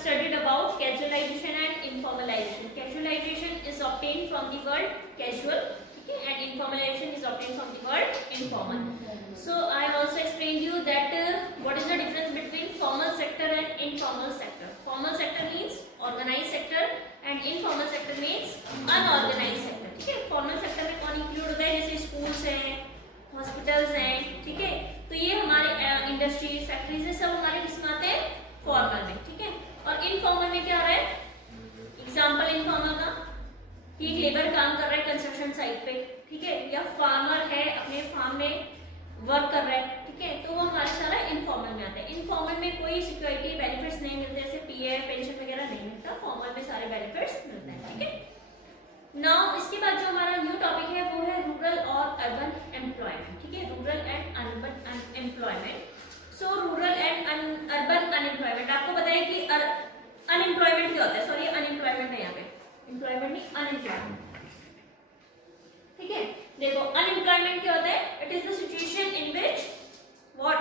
studied about casualization and informalization. Casualization is obtained from the word casual, okay, and informalization is obtained from the word informal. So I have also explained you that what is the difference between formal sector and informal sector. Formal sector means organized sector and informal sector means unorganized sector. ठीक है, formal sector में कौन include होता है, जैसे schools हैं, hospitals हैं, ठीक है, तो ये हमारे इंडस्ट्रीज फैक्ट्रीज है, सब हमारे किसमें आते हैं, फॉर्मल में, ठीक है। और इनफॉर्मल में क्या हो रहा है, एग्जांपल इनफॉर्मल का कि एक लेबर काम कर रहा है कंस्ट्रक्शन साइट पे, ठीक है, या फार्मर है अपने फार्म में वर्क कर रहा है, ठीक है, तो वो हमारे सारा इनफॉर्मल में आता है। इनफॉर्मल में कोई सिक्योरिटी बेनिफिट्स नहीं मिलते, जैसे पीएफ पेंशन वगैरह नहीं मिलता, फॉर्मल में सारे बेनिफिट्स मिलते हैं, ठीक है। नाउ इसके बाद जो हमारा न्यू टॉपिक है वो है रूरल और अर्बन एम्प्लॉयमेंट, ठीक है, rural and urban employment. So rural and urban unemployment, आपको पता है कि अनएम्प्लॉयमेंट क्या होता है, सॉरी अनएम्प्लॉयमेंट है यहाँ पे, एम्प्लॉयमेंट नहीं अनएम्प्लॉयमेंट, ठीक है। देखो अनएम्प्लॉयमेंट क्या होता है, it is the situation in which what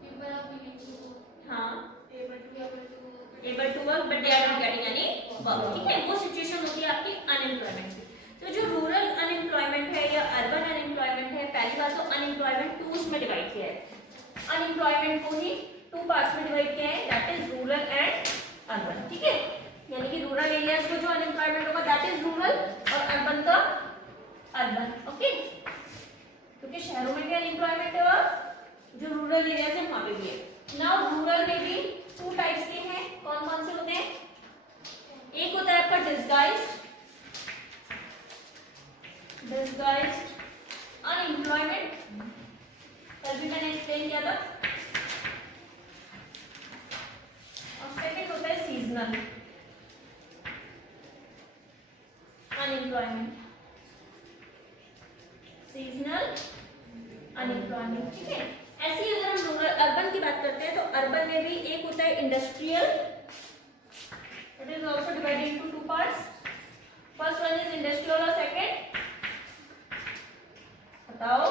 people are willing to, हां, able to work but they are not getting any work, ठीक है, वो सिचुएशन होती है आपकी अनएम्प्लॉयमेंट की। तो जो रूरल अनएम्प्लॉयमेंट है या अर्बन अनएम्प्लॉयमेंट है, पहली बात तो अनएम्प्लॉयमेंट टू में डिवाइड किया है, अनएम्प्लॉयमेंट को ही टू पार्ट्स में डिवाइड किया है, that is rural and urban, ठीक है, यानी कि रूरल एरियाज को जो अनएम्प्लॉयमेंट होगा दैट इज रूरल और अर्बन का अर्बन, ओके, क्योंकि शहरों में भी अनएम्प्लॉयमेंट है और जो रूरल एरियाज है वहां पे भी है। नाउ रूरल में भी टू टाइप्स के हैं, कौन कौन से होते हैं, एक होता है आपका डिस्गाइज्ड अनएम्प्लॉयमेंट, कल भी मैंने एक्सप्लेन किया था, और सेकंड होता है सीजनल अनएम्प्लॉयमेंट, सीजनल अनएम्प्लॉयमेंट, ठीक है। ऐसे ही अगर हम रूरल अर्बन की बात करते हैं तो अर्बन में भी एक होता है industrial, it is also divided into two parts, first one is industrial और सेकंड बताओ,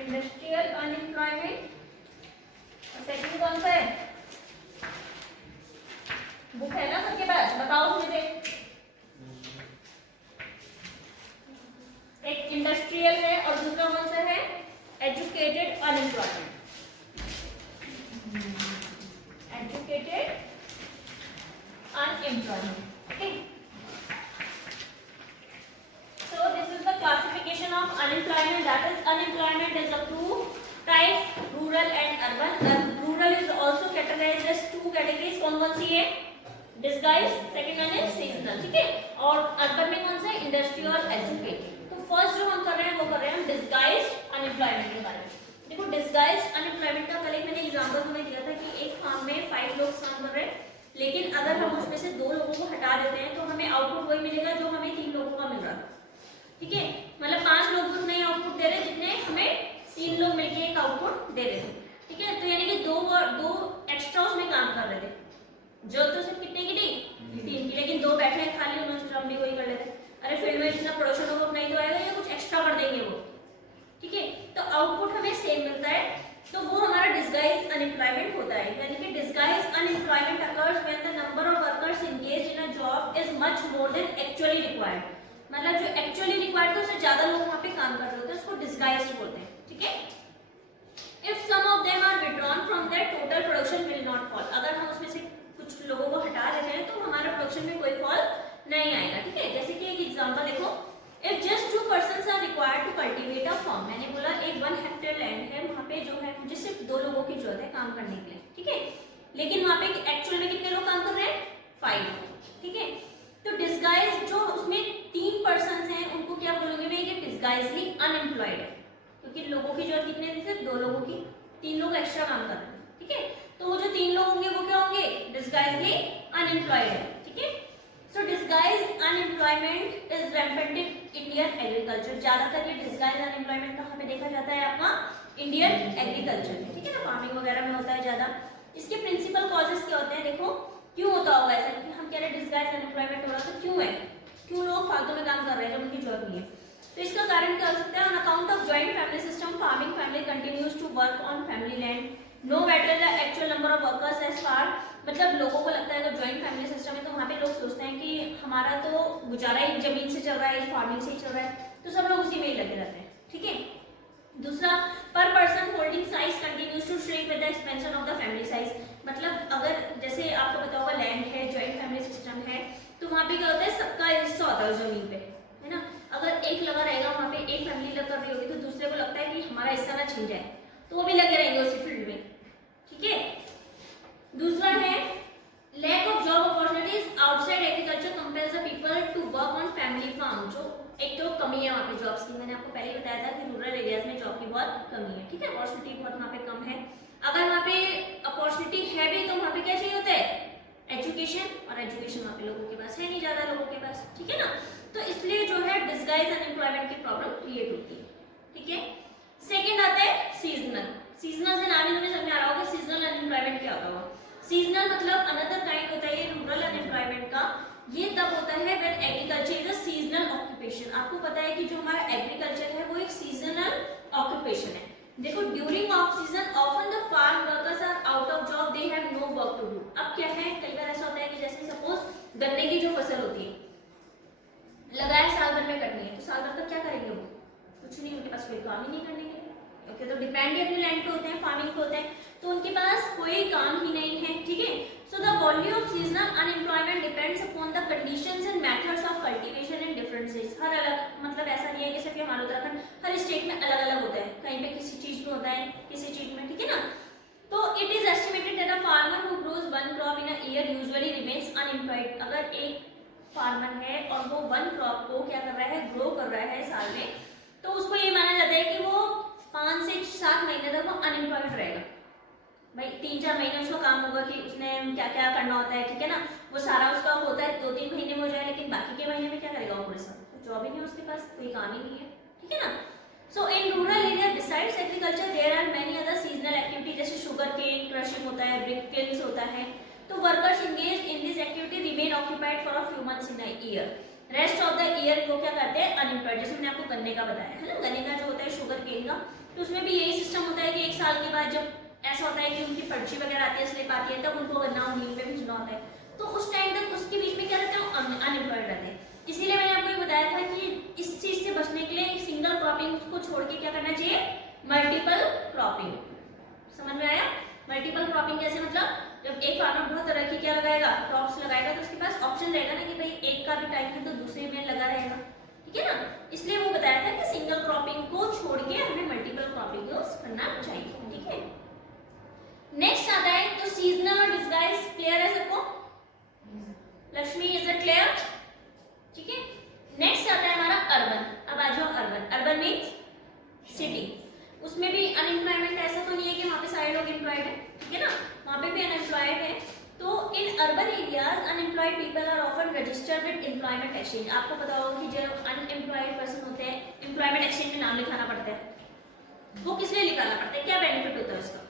इंडस्ट्रियल अनएम्प्लॉयमेंट, और सेकंड कौन सा है, बुक है ना सबके पास, बताओ मुझे, एक इंडस्ट्रियल है और दूसरा कौन सा है, educated unemployment, educated unemployment, okay. So this is the classification of unemployment, that is unemployment is of two types, rural and urban. Rural is also categorized as two categories, कौन कौन सी है, disguised, second one is seasonal, ठीक है, और urban में कौन सा है, इंडस्ट्रियल और एजुकेटेड। तो फर्स्ट जो हम कर रहे हैं वो कर रहे हैं हम डिस्गाइज्ड अनएम्प्लॉयमेंट के बारे में। देखो डिस्गाइज्ड अनएम्प्लॉयमेंट का कल एक मैंने एग्जांपल तुम्हें दिया था कि एक फार्म में 5 लोग काम कर रहे हैं, लेकिन अगर हम उसमें से 2 लोगों को हटा देते हैं तो हमें आउटपुट वही मिलेगा जो हमें 3 लोगों का मिल रहा था, ठीक है, मतलब 5 लोग तो नहीं आउटपुट दे रहे जितने हमें 3 लोग मिलकर एक आउटपुट दे रहे थे, ठीक है, तो यानी कि दो एक्स्ट्रा उसमें काम कर रहे थे, जो तो सिर्फ कितने की थी, 3 की, लेकिन 2 बैठे हैं खाली, उन्होंने सोचा हम भी वही कर लेते, अरे फील्ड में जितना प्रोडक्शन होगा उतना ही तो आएगा या कुछ एक्स्ट्रा कर देंगे वो, ठीक है, तो आउटपुट हमें सेम मिलता है, तो वो हमारा डिस्गाइज अनएम्प्लॉयमेंट होता है, यानी कि disguise unemployment occurs when the number of workers engaged in a job is much more than actually required, मतलब जो एक्चुअली रिक्वायर्ड है उससे ज्यादा लोग वहां पे काम कर रहे होते हैं, उसको डिस्गाइज्ड बोलते हैं, ठीक है। If some of them are withdrawn from that total production will not fall, अगर हम उसमें से कुछ लोगों को हटा देते हैं तो हमारा प्रोडक्शन में कोई फॉल नहीं आएगा, ठीक है। जैसे कि एक एग्जांपल देखो, if just 2 persons are required to cultivate a farm, मैंने बोला एक 1 हेक्टेयर लैंड है, वहां पे जो है मुझे सिर्फ 2 लोगों की जरूरत है काम करने के लिए, ठीक है, लेकिन वहां पे एक्चुअल में कितने लोग काम कर रहे हैं, 5, ठीक है, तो डिस्गाइज जो उसमें 3 पर्सन्स हैं उनको क्या बोलोगे भाई, ये डिस्गाइजली अनएम्प्लॉयड है, क्योंकि लोगों की जरूरत कितने थी, सिर्फ 2 लोगों की, 3 लोग एक्स्ट्रा काम कर रहे हैं, ठीक है, तो वो जो 3 लोग होंगे वो क्या होंगे, डिस्गाइजली अनएम्प्लॉयड है, ठीक है। So disguised unemployment is rampant in Indian agriculture, ज्यादातर ये डिस्गाइज्ड अनएम्प्लॉयमेंट कहाँ पे देखा जाता है आपका, इंडियन एग्रीकल्चर में, ठीक है ना, फार्मिंग वगैरह में होता है ज्यादा। इसके प्रिंसिपल कॉजेस क्या होते हैं, देखो क्यों होता होगा ऐसा, कि हम कह रहे हैं डिस्गाइज्ड अनएम्प्लॉयमेंट हो रहा है, तो क्यों है, क्यों लोग फालतू में काम कर रहे हैं जब उनकी जरूरत नहीं है, तो इसका कारण क्या हो सकता है, on account of joint family system farming family continues to work on family land. No matter the actual number of workers as far, मतलब लोगों को लगता है अगर जॉइंट फैमिली सिस्टम है तो वहाँ पे लोग सोचते हैं कि हमारा तो गुजारा ही जमीन से चल रहा है, फार्मिंग से ही चल रहा है, तो सब लोग उसी में ही लगे रहते हैं, ठीक है। दूसरा, per person holding size continues to shrink with the expansion of the family size, मतलब अगर जैसे आपको पता होगा लैंड है, जॉइंट फैमिली सिस्टम है, तो वहाँ पे क्या होता है, सबका हिस्सा होता है जमीन पे, है ना। अगर एक लगा रहेगा वहाँ पे, एक फैमिली लग कर रही होगी, तो दूसरे को लगता है कि हमारा हिस्सा ना छिन जाए, तो वो भी लगे रहेंगे उसी फील्ड में, ठीक है। दूसरा है lack of job opportunities outside agriculture compels the people to work on family farm, जो एक तो कमी है वहाँ पे जॉब्स की, मैंने आपको पहले ही बताया था कि रूरल एरियाज में जॉब की बहुत कमी है, ठीक है, अपॉर्चुनिटी बहुत वहाँ पे कम है। अगर वहाँ पे अपॉर्चुनिटी है भी तो वहाँ पे क्या चाहिए होता है, एजुकेशन, और एजुकेशन वहाँ पे लोगों के पास है नहीं, ज्यादा लोगों के पास, ठीक है ना। तो इसलिए जो है डिस्गाइज अनएम्प्लॉयमेंट की प्रॉब्लम क्रिएट होती है, ठीक है। सेकेंड आता है सीजनल। सीजनल से नाम ही तुम्हें समझ आ रहा होगा सीजनल अनएम्प्लॉयमेंट क्या होता है। सीजनल मतलब अनदर काइंड होता है ये रूरल अनएम्प्लॉयमेंट का, ये तब होता है when agriculture is a seasonal occupation. आपको पता है कि जो हमारा एग्रीकल्चर है वो एक सीजनल ऑक्यूपेशन है। देखो during off season often the farm workers are out of job, they have no work to do. अब क्या है, कई बार ऐसा होता है कि जैसे सपोज गन्ने की जो फसल होती है, लगाया साल भर में कटनी है, तो साल भर तक क्या करेंगे वो, कुछ नहीं, उनके पास कोई काम ही नहीं करने के लिए, ओके, तो डिपेंड ही अपने लैंड पे होते हैं, फार्मिंग पे होते हैं, तो उनके पास कोई काम ही नहीं है, ठीक है। So the value of seasonal unemployment depends upon the conditions and methods of cultivation and differences. हर अलग, मतलब ऐसा नहीं है कि सिर्फ हमारा उत्तराखंड, हर स्टेट में अलग अलग होता है, कहीं पे किसी चीज में होता है, किसी चीज में, ठीक है ना। तो it is estimated that a farmer who grows one crop in a year usually remains unemployed. अगर एक फार्मर है और वो वन क्रॉप को क्या कर रहा है, ग्रो कर रहा है साल में, तो उसको ये माना जाता है कि वो 5 से 7 महीने तक वो अनएम्प्लॉयड रहेगा। भाई 3-4 महीने उसका काम होगा कि उसने क्या क्या करना होता है, ठीक है ना, वो सारा उसका होता है 2-3 महीने में हो जाए, लेकिन बाकी के महीने में क्या करेगा वो पूरे साल, जॉब ही नहीं उसके पास, कोई काम ही नहीं है, ठीक है ना। So in rural area besides agriculture there are many other seasonal activity, जैसे शुगर केन क्रशिंग होता है, ब्रिक किल्स होता है, तो workers engage in this activity remain occupied for a few months in a year. Rest of the year वो क्या करते हैं, अनएम्प्लॉयड। जैसे मैंने आपको गन्ने का बताया है ना, गन्ने का जो होता है शुगर केन का, तो उसमें भी यही सिस्टम होता है कि एक साल के बाद जब ऐसा होता है कि उनकी पर्ची वगैरह आती है, स्लिप आती है, तब उनको गन्ना मिल पे भेजना होता है, तो उस टाइम तक उसके बीच में क्या रहते हैं, अनएम्प्लॉयड रहते हैं। इसीलिए मैंने आपको ये बताया था कि इस चीज से बचने के लिए सिंगल क्रॉपिंग को छोड़ के क्या करना चाहिए, मल्टीपल क्रॉपिंग। समझ में आया, मल्टीपल क्रॉपिंग कैसे, मतलब जब एक फार्मर बहुत तरह की क्या लगाएगा, क्रॉप्स लगाएगा, तो उसके पास ऑप्शन रहेगा ना कि भाई एक का भी टाइम है तो दूसरे में लगा रहेगा, ठीक है ना। इसलिए वो बताया था कि सिंगल क्रॉपिंग को छोड़ के हमें मल्टीपल क्रॉपिंग यूज करना चाहिए, ठीक है। नेक्स्ट आता है तो सीजनल और डिस्गाइज, क्लियर है सबको, लक्ष्मी इज इट क्लियर, ठीक है। नेक्स्ट आता है हमारा अर्बन। अब आ जाओ अर्बन। अर्बन मीन्स सिटी, उसमें भी अनएम्प्लॉयमेंट ऐसा तो नहीं है कि वहाँ पे सारे लोग एम्प्लॉयड है, ठीक है ना, वहाँ पे भी अनएम्प्लॉयड है। तो in urban areas unemployed people are often registered with employment exchange. आपको पता होगा कि जो अनएम्प्लॉयड पर्सन होते हैं, एम्प्लॉयमेंट एक्सचेंज में नाम लिखाना पड़ता है, वो किस लिए लिखाना पड़ता है, क्या बेनिफिट होता है उसका,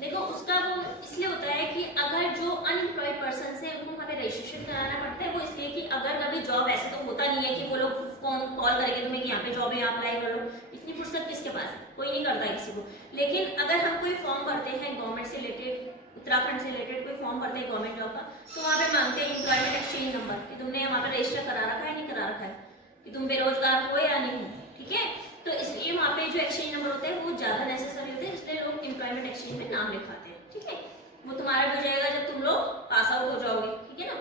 देखो उसका वो इसलिए होता है कि अगर जो अनएम्प्लॉयड पर्सन है उनको वहाँ पे रजिस्ट्रेशन कराना पड़ता है, वो इसलिए कि अगर कभी जॉब, ऐसे तो होता नहीं है कि वो लोग कौन कॉल करेंगे तुम्हें कि यहाँ पे जॉब है, आप अप्लाई कर लो, इतनी फुर्सत किसके पास है, कोई नहीं करता है किसी को। लेकिन अगर हम कोई फॉर्म भरते हैं गवर्नमेंट से रिलेटेड, उत्तराखंड से रिलेटेड कोई फॉर्म भरते हैं गवर्नमेंट जॉब का, तो वहाँ पे मांगते हैं एम्प्लॉयमेंट एक्सचेंज नंबर, कि तुमने वहाँ पे रजिस्टर करा रखा है, नहीं करा रखा है, कि तुम बेरोजगार हो या नहीं हो, ठीक है। तो इसलिए वहाँ पे जो एक्सचेंज नंबर होते हैं वो ज्यादा नेसेसरी होते हैं, इसलिए लोग एम्प्लॉयमेंट एक्सचेंज में नाम लिखाते हैं, ठीक है। वो तुम्हारा हो जाएगा जब तुम लोग पास आउट हो जाओगे, ठीक है ना।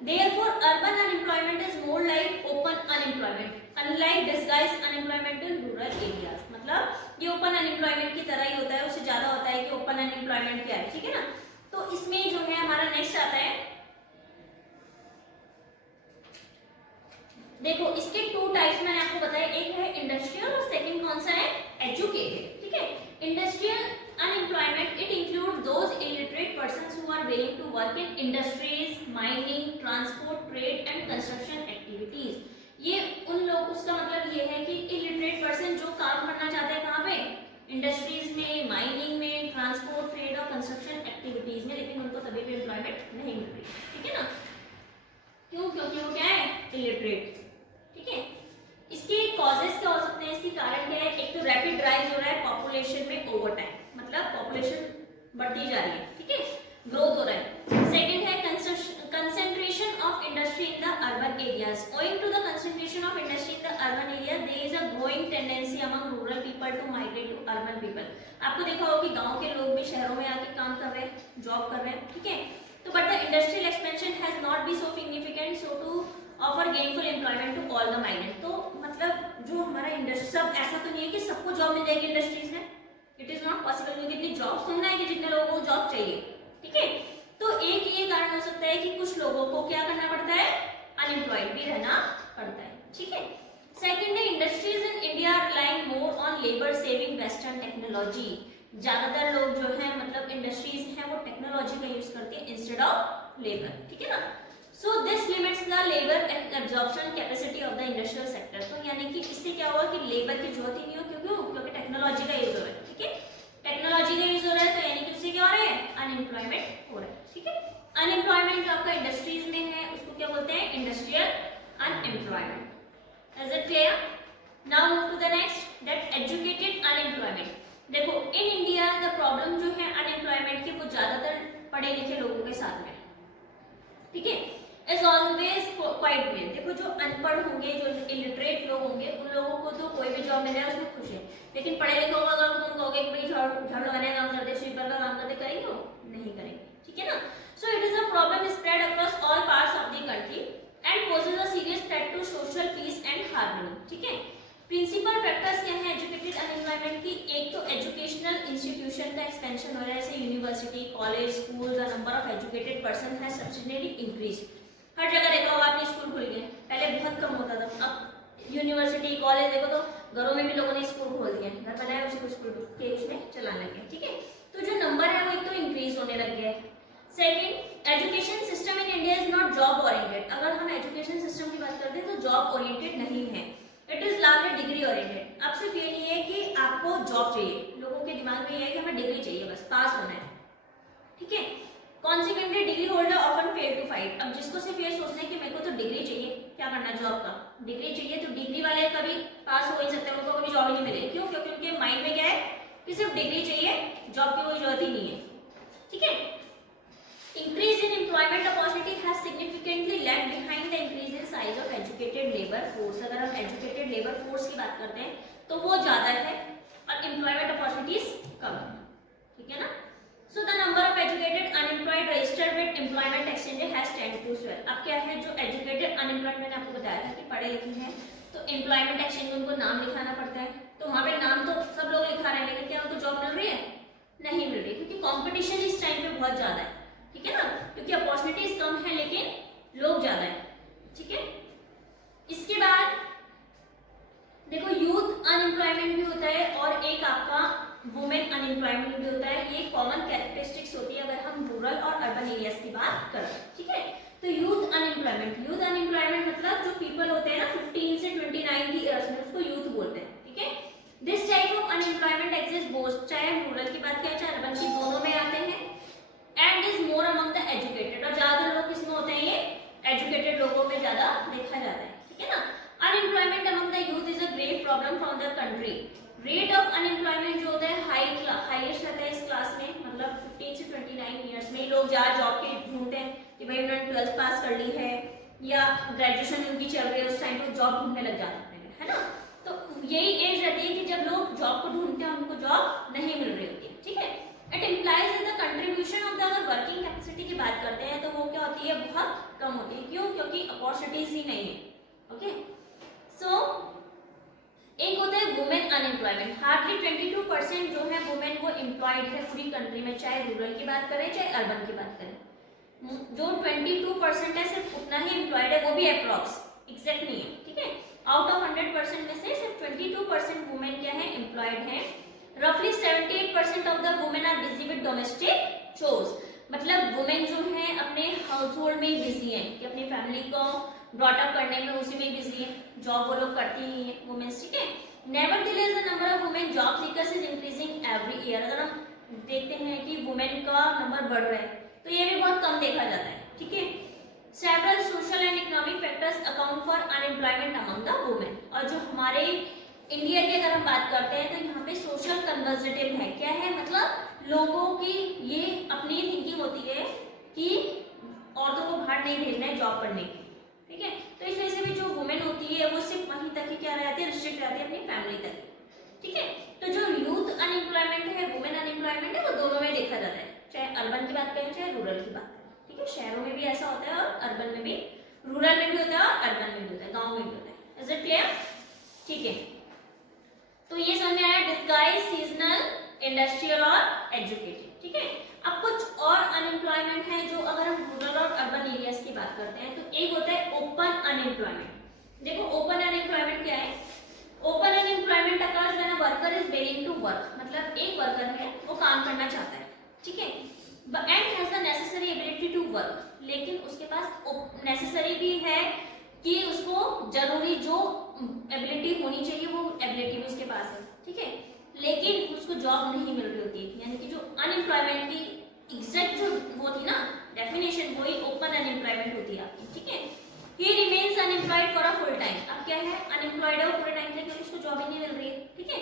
Therefore, urban unemployment is more like open unemployment, unlike disguised unemployment in rural areas. मतलब ये open unemployment की तरह ही होता है, उससे ज्यादा होता है कि open unemployment क्या है, ठीक है ना। तो इसमें जो है हमारा नेक्स्ट आता है, देखो इसके 2 टाइप्स मैंने आपको बताया, एक है इंडस्ट्रियल और सेकंड कौन सा है, एजुकेटेड, ठीक है। Industrial unemployment it include those illiterate persons who are willing to work in industries, mining, transport, trade and construction activities. ये उन लोग, उसका मतलब ये है कि इलिटरेट पर्सन जो काम करना चाहते हैं कहाँ पे, इंडस्ट्रीज में, माइनिंग में, ट्रांसपोर्ट, ट्रेड और कंस्ट्रक्शन एक्टिविटीज में, लेकिन उनको तभी भी एम्प्लॉयमेंट नहीं मिल रही, ठीक है ना। क्यों, क्योंकि वो क्या है, इलिटरेट, ठीक है। इसके कॉजेस क्या हो सकते हैं, इसकी इसके कारण क्या है, एक तो रैपिड राइज हो रहा है पॉपुलेशन में ओवर टाइम, मतलब पॉपुलेशन बढ़ती जा रही है, ठीक है, ग्रोथ हो रहा है। सेकंड है concentration of industry in the urban areas. Owing to the concentration of industry in the urban area, there is a growing tendency among rural people to migrate to urban people. आपको देखा होगा कि गांव के लोग भी शहरों में आके काम कर रहे हैं, जॉब कर रहे हैं, ठीक है। तो but the industrial expansion has not been so significant so to offer gainful employment to all the migrant. तो मतलब जो हमारा इंडस्ट्री, सब ऐसा तो नहीं है कि सबको जॉब मिल जाएगी इंडस्ट्रीज में, इट इज नॉट पॉसिबल, क्योंकि इतनी जॉब्स तो नहीं है कि जितने लोगों को जॉब चाहिए, ठीक है। तो एक ये कारण हो सकता है कि कुछ लोगों को क्या करना पड़ता है, अनएम्प्लॉयड भी रहना पड़ता है, ठीक है। सेकंड है industries in India are relying more on labour saving western technology. ज्यादातर लोग जो है मतलब इंडस्ट्रीज हैं वो टेक्नोलॉजी का यूज करते हैं इंस्टेड ऑफ लेबर, ठीक है ना। So this limits the labour absorption capacity of the industrial sector. तो यानी कि इससे क्या हुआ कि लेबर की जरूरत ही नहीं हो, क्योंकि टेक्नोलॉजी का यूज हो रहा है, ठीक है, टेक्नोलॉजी का यूज हो रहा है, तो यानी कि उससे क्या हो रहा है, अनएम्प्लॉयमेंट हो रहा है, ठीक है। अनएम्प्लॉयमेंट जो आपका इंडस्ट्रीज में है उसको क्या बोलते हैं, industrial unemployment. Is it clear? Now move to the next, that educated unemployment. देखो इन इंडिया द प्रॉब्लम जो है अनएम्प्लॉयमेंट की वो ज्यादातर पढ़े लिखे लोगों के साथ में, ठीक है, इज ऑलवेज क्वाइट वेल। देखो जो अनपढ़ होंगे, जो इलिटरेट लोग होंगे, उन लोगों को तो कोई भी जॉब मिल रहा है उसमें खुश है, लेकिन पढ़े लिखे होगा अगर तुम कहोगे कि भाई झाड़ू लगाने का काम करते, स्वीपर का काम करते, करेंगे वो नहीं करेंगे, ठीक है ना। So it is a problem spread across all parts of the country and poses a serious threat to social peace and harmony, ठीक है। प्रिंसिपल फैक्टर्स क्या है एजुकेटेड अनएम्प्लॉयमेंट की, एक तो एजुकेशनल इंस्टीट्यूशन का एक्सपेंशन हो रहा है, जैसे university, college, school, the number of educated person has substantially increase. हर जगह देखा होगा आपने स्कूल खुल गए, पहले बहुत कम होता था, अब यूनिवर्सिटी कॉलेज देखो तो घरों में भी लोगों ने स्कूल खोल दिए, घर बनाए उसी को स्कूल के उसमें चलाने लगे, ठीक है। तो जो नंबर है वो एक तो इंक्रीज होने लग गया है। Second, education system in India is not job oriented. अगर हम एजुकेशन सिस्टम की बात करते हैं तो जॉब ओरिएंटेड नहीं है, it is largely degree oriented. अब सिर्फ ये नहीं है कि आपको जॉब चाहिए, लोगों के दिमाग में ये है कि हमें डिग्री चाहिए, बस पास होना है, ठीक है। Consequently degree holder often fail to fight. अब जिसको सिर्फ ये सोचना है कि मेरे को तो डिग्री चाहिए, क्या करना जॉब का, डिग्री चाहिए, तो डिग्री वाले कभी पास हो ही सकते हैं, उनको कभी जॉब ही नहीं मिलेगी। क्यों? क्योंकि उनके माइंड में क्या है कि सिर्फ डिग्री चाहिए, जॉब की कोई जरूरत ही नहीं है, ठीक है। Increase in employment opportunity has significantly lag behind the increase in size of educated labour force. अगर हम एजुकेटेड लेबर फोर्स की बात करते हैं तो वो ज्यादा है और एम्प्लॉयमेंट अपॉर्चुनिटीज कम है, ठीक है ना। So the number of educated unemployed registered with employment exchange has tended to swell. अब क्या है, जो educated unemployed मैंने आपको बताया था कि पढ़े लिखे हैं तो employment exchange में उनको नाम लिखाना पड़ता है, तो वहाँ पे नाम तो सब लोग लिखा रहे हैं, लेकिन क्या उनको जॉब मिल रही है, नहीं मिल रही, क्योंकि कंपटीशन इस टाइम पे बहुत ज्यादा है, ठीक है ना, क्योंकि अपॉर्चुनिटीज कम है लेकिन लोग ज्यादा है, ठीक है। इसके बाद देखो यूथ अनएम्प्लॉयमेंट भी होता है और एक आपका वुमेन अनएम्प्लॉयमेंट भी होता है। ये कॉमन कैरेक्टरिस्टिक्स होती है अगर हम रूरल और अर्बन एरियाज की बात करें, ठीक है। तो यूथ अनएम्प्लॉयमेंट मतलब जो पीपल होते हैं ना 15 से 29 ईयर्स में, उसको यूथ बोलते हैं, ठीक है। This type of unemployment exist both, चाहे हम रूरल की बात करें चाहे अर्बन की, दोनों में आते हैं and is more among the educated. और ज्यादातर लोग किसमें होते हैं, ये एजुकेटेड लोगों में ज्यादा देखा जाता है, ठीक है ना। Unemployment among the youth is a great problem from the country. Rate of unemployment जो होता है हाईएस्ट रहता है इस क्लास में, मतलब 15 से 29 ईयर्स में लोग ज्यादा जॉब के ढूंढते हैं कि भाई उन्होंने 12th पास कर ली है या ग्रेजुएशन उनकी चल रही है, उस टाइम पे जॉब ढूंढने लग जाते हैं, है ना। तो यही एज रहती है कि जब लोग जॉब को ढूंढते हैं उनको जॉब नहीं मिल रही होती है, ठीक है। It implies the contribution of the, अगर वर्किंग कैपेसिटी की बात करते हैं तो वो क्या होती है, बहुत कम होती है। क्यों? क्योंकि अपॉर्चुनिटीज ही नहीं है, ओके। सो एक होता है वुमेन अनएम्प्लॉयमेंट। हार्डली 22% जो है वुमेन वो एम्प्लॉयड है पूरी कंट्री में, चाहे रूरल की बात करें चाहे अर्बन की बात करें। जो 22% है सिर्फ उतना ही एम्प्लॉयड है, वो भी अप्रॉक्स, एग्जैक्ट नहीं है, ठीक है। आउट ऑफ 100% में से सिर्फ 22% वुमेन क्या है, एम्प्लॉयड है। रफली 78% of the women are busy with domestic chores. मतलब वुमेन जो है अपने हाउस होल्ड में ही बिजी है, कि अपनी फैमिली को ब्रॉटअप करने में उसी में बिजी है, जॉब वो लोग करती ही है वुमेन्स, ठीक है। Nevertheless the number of women job seekers is increasing every year. अगर हम देखते हैं कि वुमेन का नंबर बढ़ रहा है तो ये भी बहुत कम देखा जाता है, ठीक है। Several social and economic factors account for unemployment among the women. और जो हमारे इंडिया की अगर हम बात करते हैं तो यहाँ पे सोशल कन्वर्जेटिव है। क्या है? मतलब लोगों की ये अपनी थिंकिंग होती है कि औरतों को बाहर नहीं भेजना है जॉब करने की, ठीक है। तो इस वजह से भी जो वुमेन होती है वो सिर्फ वहीं तक ही क्या रहती है, रिस्ट्रिक्ट रहती है अपनी फैमिली तक, ठीक है। तो जो यूथ अनएम्प्लॉयमेंट है, वुमेन अनएम्प्लॉयमेंट है, वो दोनों में देखा जाता है, चाहे अर्बन की बात करें चाहे रूरल की बात करें, ठीक है। शहरों में भी ऐसा होता है और अर्बन में भी, रूरल में भी होता है और अर्बन में भी होता है, गाँव में भी होता है। Is it clear? ठीक है। तो ये समझ में आया डिस्गाइज, सीजनल, इंडस्ट्रियल और एजुकेटेड, ठीक है। अब कुछ और अनएम्प्लॉयमेंट है जो अगर हम रूरल और अर्बन एरियाज की बात करते हैं तो एक होता है ओपन अनएम्प्लॉयमेंट। देखो ओपन अनएम्प्लॉयमेंट क्या है? Open unemployment occurs when a worker is willing to work, मतलब एक वर्कर है वो काम करना चाहता है, ठीक है, and has the necessary ability to work, लेकिन उसके पास नेसेसरी भी है कि उसको जरूरी जो एबिलिटी होनी चाहिए वो एबिलिटी भी उसके पास है, ठीक है, लेकिन उसको जॉब नहीं मिल रही होती है। यानी कि जो अनएम्प्लॉयमेंट की एग्जैक्ट जो वो थी ना डेफिनेशन, वही ओपन अनएम्प्लॉयमेंट होती है आपकी, ठीक है। He remains unemployed for a full time. अब क्या है? अनएम्प्लॉयड है वो पूरे टाइम के लिए क्योंकि उसको जॉब ही नहीं मिल रही है, ठीक है।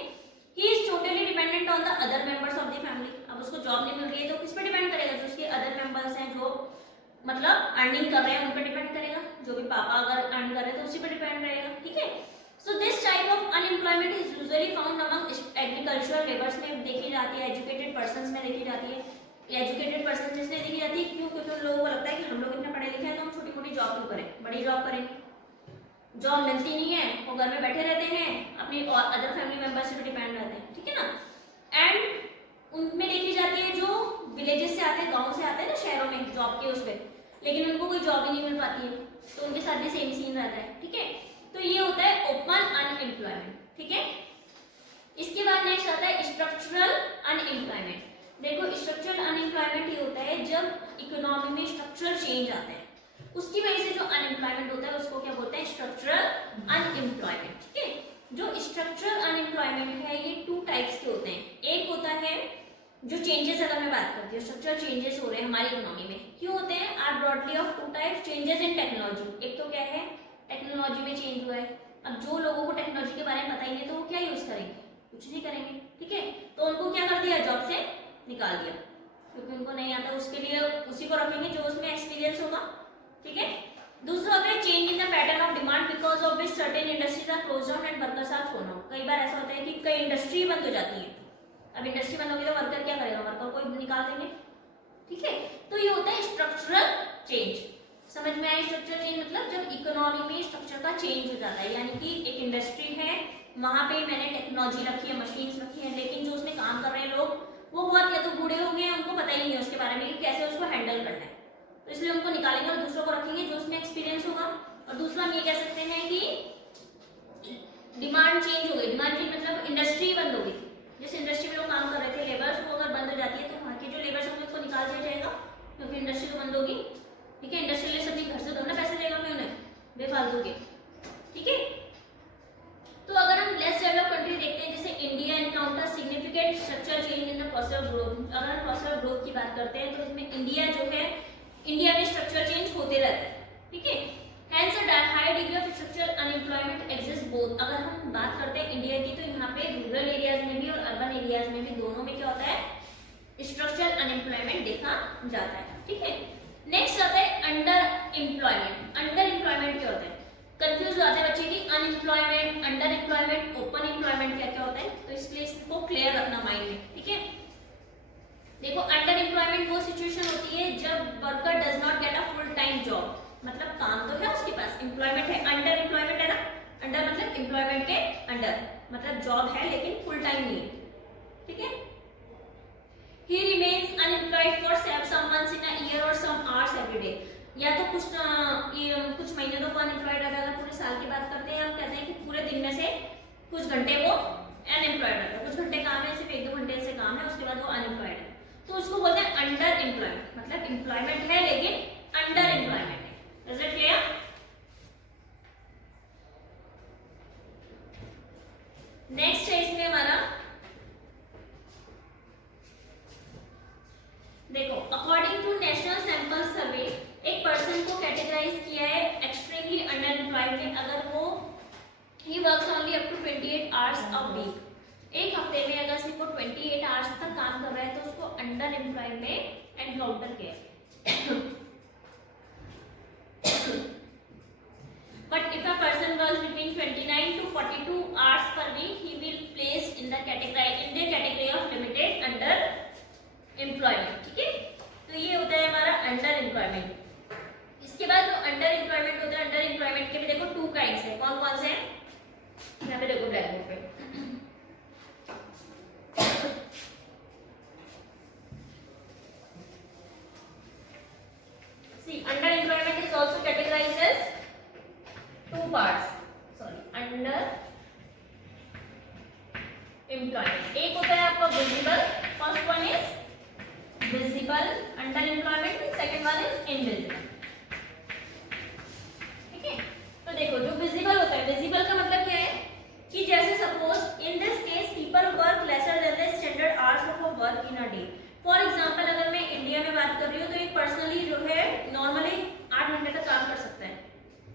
He is totally dependent on the other members of the family. अब उसको जॉब नहीं मिल रही है तो किस पे डिपेंड करेगा? जो उसके अदर मेंबर्स हैं जो मतलब अर्निंग कर रहे हैं उन पे डिपेंड करेगा। जो भी पापा अगर अर्न कर रहे हैं तो उसी पे डिपेंड रहेगा, ठीक है। So this type of unemployment is usually found among agricultural labours में देखी जाती है, एजुकेटेड पर्संस में देखी जाती है। एजुकेटेड पर्सन में इसलिए देखी जाती है क्यों? क्योंकि उन लोगों को लगता है कि हम लोग इतने पढ़े लिखे हैं तो हम छोटी मोटी जॉब क्यों करें, बड़ी जॉब करेंगे। जॉब मिलती नहीं है, वो घर में बैठे रहते हैं, अपनी और अदर फैमिली मेंबर्स पे डिपेंड रहते हैं, ठीक है ना। एंड उनमें देखी जाती है जो विलेजेस से आते हैं, गाँव से आते हैं ना शहरों में जॉब के उस पर, लेकिन उनको कोई जॉब ही नहीं मिल पाती है, तो उनके साथ भी सेम सीन रहता है, ठीक है। तो ये होता है ओपन अनएम्प्लॉयमेंट, ठीक है। इसके बाद नेक्स्ट आता है स्ट्रक्चरल अनएम्प्लॉयमेंट। देखो स्ट्रक्चरल अनएम्प्लॉयमेंट ये होता है जब इकोनॉमी में स्ट्रक्चरल चेंज आते हैं, उसकी वजह से जो अनएम्प्लॉयमेंट होता है उसको क्या बोलते हैं? स्ट्रक्चरल अनएम्प्लॉयमेंट, ठीक है। जो स्ट्रक्चरल अनएम्प्लॉयमेंट है ये 2 टाइप्स के होते हैं। एक होता है जो चेंजेस, अगर मैं बात करती हूँ स्ट्रक्चरल चेंजेस हो रहे हैं हमारी इकोनॉमी में, क्यों होते हैं? Are broadly of 2 types, changes in technology. एक तो क्या है? टेक्नोलॉजी में चेंज हुआ है। अब जो लोगों को टेक्नोलॉजी के बारे में पता ही नहीं तो वो क्या यूज करेंगे? कुछ नहीं करेंगे, ठीक है। तो उनको क्या कर दिया? जॉब से निकाल दिया, क्योंकि उनको नहीं आता। उसके लिए उसी को रखेंगे जो उसमें एक्सपीरियंस होगा, ठीक है। दूसरा होता है change in the pattern of demand because of which certain industries are close down and workers are thrown out. कई बार ऐसा होता है कि कई इंडस्ट्री बंद हो जाती है। अब इंडस्ट्री बंद होगी तो वर्कर क्या करेगा? वर्कर को निकाल देंगे, ठीक है। तो ये होता है स्ट्रक्चरल चेंज। समझ में आया? स्ट्रक्चरल चेंज मतलब जब इकोनॉमी में स्ट्रक्चर का चेंज हो जाता है, यानी कि एक इंडस्ट्री है, वहां पे मैंने टेक्नोलॉजी रखी है, मशीन्स रखी है, लेकिन जो उसमें काम कर रहे हैं लोग वो बहुत या तो बूढ़े हो गए हैं, उनको पता ही नहीं है उसके बारे में कि कैसे उसको हैंडल करना है, तो इसलिए उनको निकालेंगे और दूसरों को रखेंगे जो उसमें एक्सपीरियंस होगा। और दूसरा हम ये कह सकते हैं कि डिमांड चेंज हो गई। डिमांड चेंज मतलब इंडस्ट्री बंद हो गई। जिस इंडस्ट्री में लोग काम कर रहे थे, लेबर्स, वो अगर बंद हो जाती है तो वहाँ के जो लेबर्स होंगे उसको निकाल दिया जाएगा, क्योंकि इंडस्ट्री तो बंद होगी, ठीक है। इंडस्ट्रियलिस्ट अपने घर से दोनों पैसे देगा मैं उन्हें बेफालतू के, ठीक है। तो अगर हम लेस डेवलप कंट्री देखते हैं जैसे India encounter significant structural change in the process of growth. अगर हम प्रोसेस ऑफ ग्रोथ की बात करते हैं तो इसमें इंडिया जो है, इंडिया में स्ट्रक्चरल चेंज होते रहता है, ठीक है। Hence a high degree of structural unemployment exists both। अगर हम बात करते हैं इंडिया की तो यहाँ पे रूरल एरियाज में भी और अर्बन एरियाज में भी, दोनों में क्या होता है? स्ट्रक्चरल अनएम्प्लॉयमेंट देखा जाता है, ठीक है। नेक्स्ट आता है अंडर एम्प्लॉयमेंट। अंडर एम्प्लॉयमेंट क्या होता है? कंफ्यूज हो जाते हैं बच्चे की unemployment, under employment, open employment क्या क्या होता है, तो इसलिए इसको क्लियर रखना माइंड में, ठीक है। देखो अंडर एम्प्लॉयमेंट वो सिचुएशन होती है जब worker does not get a full time job, मतलब काम तो है उसके पास, एम्प्लॉयमेंट है, अंडर एम्प्लॉयमेंट है ना, अंडर मतलब एम्प्लॉयमेंट के अंडर, मतलब जॉब है लेकिन फुल टाइम नहीं है, ठीक है। He remains unemployed for some months in a year or some hours every day। या तो कुछ महीने तो वो अनएम्प्लॉयड रहता है। पूरे साल की बात करते हैं, हम कहते हैं कि पूरे दिन में से कुछ घंटे वो अनएम्प्लॉयड रहता है, कुछ घंटे काम है, सिर्फ 1-2 घंटे से काम है, उसके बाद वो अनएम्प्लॉयड है, तो उसको बोलते हैं अंडर एम्प्लॉयमेंट। मतलब एम्प्लॉयमेंट है लेकिन अंडर एम्प्लॉयमेंट है। Is it clear? नेक्स्ट है इसमें हमारा, देखो according to national sample survey एक पर्सन को कैटेगराइज किया है एक्सट्रीमली अंडर एम्प्लॉयड में अगर वो ही works only up to 28 hours a week, एक हफ्ते में अगर सिर्फ वो 28 आवर्स तक काम कर रहा है तो उसको अंडर एम्प्लॉयड में एनकाउंटर किया है। But if a person works between 29 to 42 hours per week, he will place in the category of limited under employment। ठीक है, तो ये होता है हमारा अंडर एम्प्लॉयमेंट। इसके बाद जो अंडर एम्प्लॉयमेंट होता है, अंडर एम्प्लॉयमेंट के भी देखो 2 काइंड्स है। कौन कौन से हैं? यहाँ पे देखो ब्लैक बोर्ड पे। See, under employment is also categorized as 2 parts, under employment। एक होता है आपका visible, first one is visible under employment, second one is invisible. ठीक है, तो देखो जो विजिबल होता है, विजिबल का मतलब क्या है कि जैसे suppose in this case people work lesser than the standard hours of work in a day. For example अगर मैं इंडिया में बात कर रही हूँ तो एक पर्सनली जो है नॉर्मली 8 घंटे तक काम कर सकता है।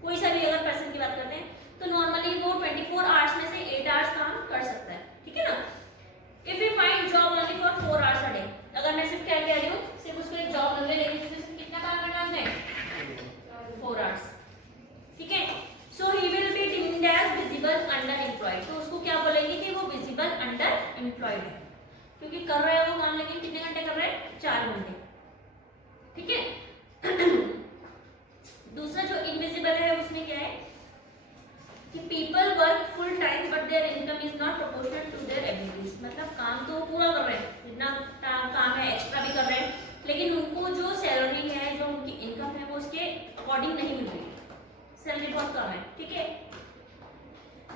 कोई सा भी अगर पर्सन की बात करते हैं तो नॉर्मली वो 24 आवर्स में से 8 आवर्स काम कर सकता है। ठीक है ना। If you find job only for 4 hours a day, अगर मैं सिर्फ क्या कह रही हूँ, सिर्फ उसको एक जॉब मिल रही है जिसमें कितना काम करना है, 4 आवर्स। ठीक है, so he will be deemed as visible underemployed. तो उसको क्या बोलेंगे कि वो विजिबल अंडर एम्प्लॉयड है, क्योंकि कर रहे हैं वो काम, लेकिन कितने घंटे कर रहे हैं, 4 घंटे। ठीक है। दूसरा जो इनविजिबल है उसमें क्या है कि people work full time but their income is not proportional to their abilities. मतलब काम तो पूरा कर रहे हैं, जितना काम है एक्स्ट्रा भी कर रहे हैं, लेकिन उनको जो सैलरी है, जो उनकी इनकम है, वो उसके अकॉर्डिंग नहीं मिल रही, सैलरी बहुत कम है। ठीक है।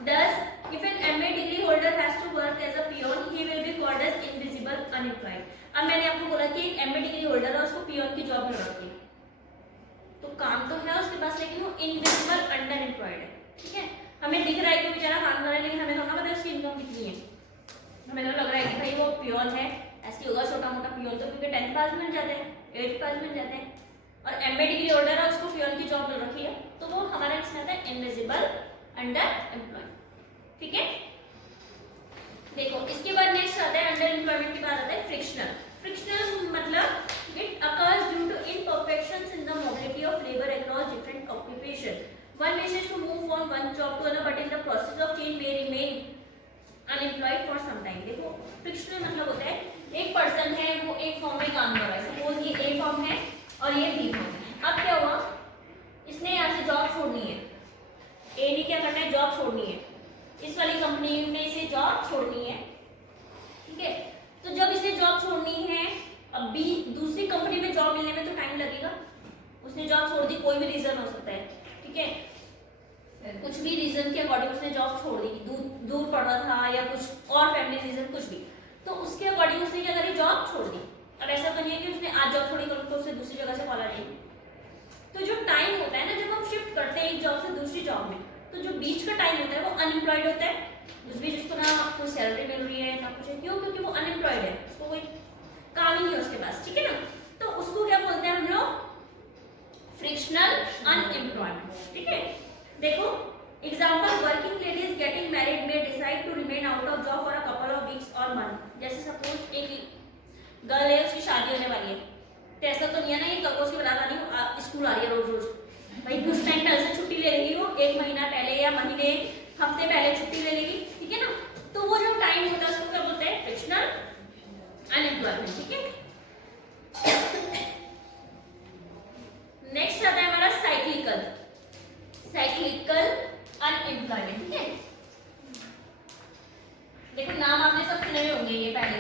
Thus, if an MA degree holder has to work as a peon, he will be called as invisible unemployed। अब मैंने आपको बोला कि एक MA डिग्री होल्डर है, उसको पियोन की जॉब मिल रही है, तो काम तो है उसके पास, लेकिन वो इनविजिबल अंडर एम्प्लॉयड है। ठीक है, हमें दिख रहा है कि बेचारा काम कर रहा है, लेकिन हमें तो ना पता है उसकी इनकम कितनी है। हमें तो लग रहा है कि भाई वो पियोन है, ऐसे होगा छोटा मोटा पियोन, तो क्योंकि 10th पास मिल जाते हैं, 8th पास मिल जाते हैं, और MA डिग्री होल्डर है, उसको पियोन की जॉब मिल रखी है, तो वो हमारा किसमें आता है, इनविजिबल अंडर एम्प्लॉयड। ठीक है, देखो इसके बाद नेक्स्ट आता है अंडर एम्प्लॉयमेंट के बाद आता है फ्रिक्शनल। फ्रिक्शनल मतलब it occurs due to imperfections in the mobility of labour across different occupation. One wishes to move from one job to another but in the process of change may remain unemployed for some time. देखो frictional मतलब होता है एक person है, वो एक form में काम कर रहा है, सपोज ये ए फॉर्म है और ये बी फॉर्म है। अब क्या हुआ, इसने यहाँ से जॉब छोड़नी है, ए ने क्या करना है, जॉब छोड़नी है, इस वाली कंपनी में इसे जॉब छोड़नी है। ठीक है, तो जब इसे जॉब छोड़नी है, अब बी दूसरी कंपनी में जॉब मिलने में तो टाइम लगेगा। उसने जॉब छोड़ दी, कोई भी रीजन हो सकता है। ठीक है, कुछ भी रीजन के अकॉर्डिंग उसने जॉब छोड़ दी, दूर पड़ रहा था या कुछ और फैमिली रीजन कुछ भी, तो उसके अकॉर्डिंग उसने क्या करी, जॉब छोड़ दी। अब ऐसा तो नहीं है कि उसने आज जॉब छोड़ी तो उसे दूसरी जगह से कॉल आ जाएगी। तो जो टाइम होता है ना, जब हम शिफ्ट करते हैं एक जॉब से दूसरी जॉब में, तो जो बीच का टाइम होता है वो अनएम्प्लॉयड होता है। उस बीच उसको ना कोई सैलरी मिल रही है ना कुछ है, क्यों, क्योंकि वो अनएम्प्लॉयड है, उसको कोई काम ही नहीं है उसके पास। ठीक है ना, तो उसको क्या बोलते हैं हम लोग, फ्रिक्शनल अनएम्प्लॉयमेंट। ठीक है, देखो example, working ladies getting married may decide to remain out of job for a couple of weeks और मंथ। जैसे सपोज एक गर्ल है, उसकी शादी होने वाली है, तो ऐसा तो नहीं है ना ये कब उसकी बारात आनी, स्कूल आ रही है रोज रोज, भाई कुछ टाइम पहले से छुट्टी ले लेगी, वो 1 महीना पहले या महीने हफ्ते पहले छुट्टी ले लेगी। ठीक है ना, तो वो जो टाइम होता है उसको क्या बोलते हैं, फ्रिक्शनल अनएम्प्लॉयमेंट। ठीक है, नेक्स्ट आता है हमारा साइक्लिकल अनएम्प्लॉयमेंट। ठीक है, देखो नाम आपने सब सुने होंगे, ये पहले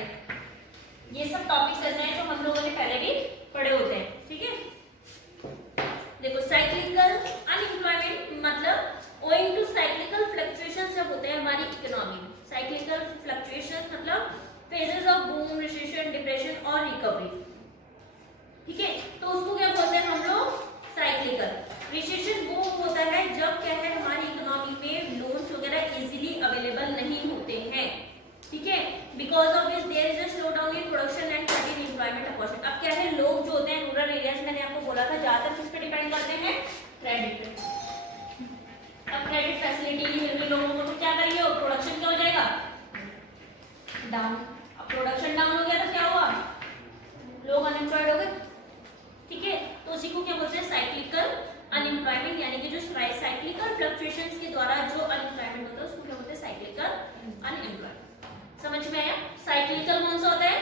ये सब टॉपिक्स ऐसे हैं जो हम लोगों ने पहले भी पढ़े होते हैं। ठीक है, देखो साइक्लिकल अनएम्प्लॉयमेंट मतलब ओइंग टू साइक्लिकल फ्लक्चुएशंस जब होते हैं हमारी इकोनॉमी में। साइक्लिकल फ्लक्चुएशन मतलब phases of boom, recession, depression और रिकवरी। ठीक है, तो उसको क्या बोलते हैं हम लोग, साइक्लिकल। रिसेशन वो होता है जब क्या है, हमारी इकोनॉमी में लोन्स वगैरह इजीली अवेलेबल नहीं होते हैं। ठीक है, because of this there is a slow down in production and cut in employment opportunity. अब क्या है, लोग जो होते हैं रूरल एरियाज, मैंने आपको बोला था ज्यादातर किस पे डिपेंड करते हैं, क्रेडिट पे। अब क्रेडिट फैसिलिटी नहीं मिल रही लोगों को, तो क्या करेंगे, प्रोडक्शन डाउन। अब प्रोडक्शन डाउन हो गया तो क्या हुआ, लोग अनएम्प्लॉयड हो गए, ठीक है। तो उसी को क्या बोलते हैं, साइक्लिकल अनएम्प्लॉयमेंट, यानी कि जो साइक्लिकल फ्लक्चुएशंस के द्वारा जो अनएम्प्लॉयमेंट होता है उसको क्या बोलते हैं, साइक्लिकल अनएम्प्लॉयमेंट। समझ में आया। साइक्लिकल कौन सा होता है,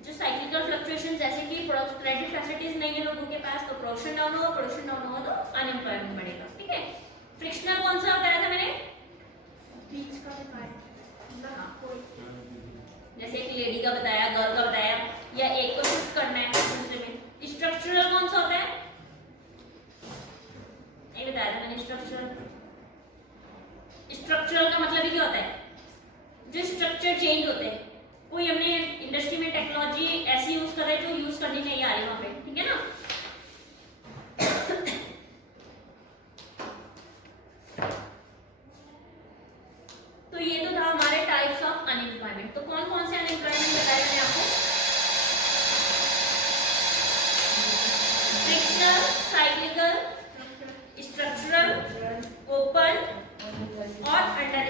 जो साइक्लिकल फ्लक्चुएशन, जैसे कि क्रेडिट फैसिलिटीज नहीं है लोगों के पास तो प्रोडक्शन डाउन होगा, प्रोडक्शन डाउन होगा तो अनएम्प्लॉयमेंट बढ़ेगा, ठीक है। फ्रिक्शनल कौन सा बताया था मैंने, बीच का डिवाइड, जैसे एक लेडी का बताया, गर्ल का बताया, या एक को शिफ्ट करना है दूसरे में। स्ट्रक्चरल कौन सा होता है, नहीं बताया था मैंने। स्ट्रक्चरल का मतलब ही क्या होता है, जो स्ट्रक्चर चेंज होते हैं, कोई हमने इंडस्ट्री में टेक्नोलॉजी ऐसी यूज कर रहे हैं जो यूज करनी नहीं आ रही वहां पे, ठीक है ना। तो ये तो था हमारे टाइप्स ऑफ अनएम्प्लॉयमेंट। तो कौन कौन से अनएम्प्लॉयमेंट बताए मैंने आपको, फ्रिक्शनल, साइक्लिकल, स्ट्रक्चरल, ओपन और अंडर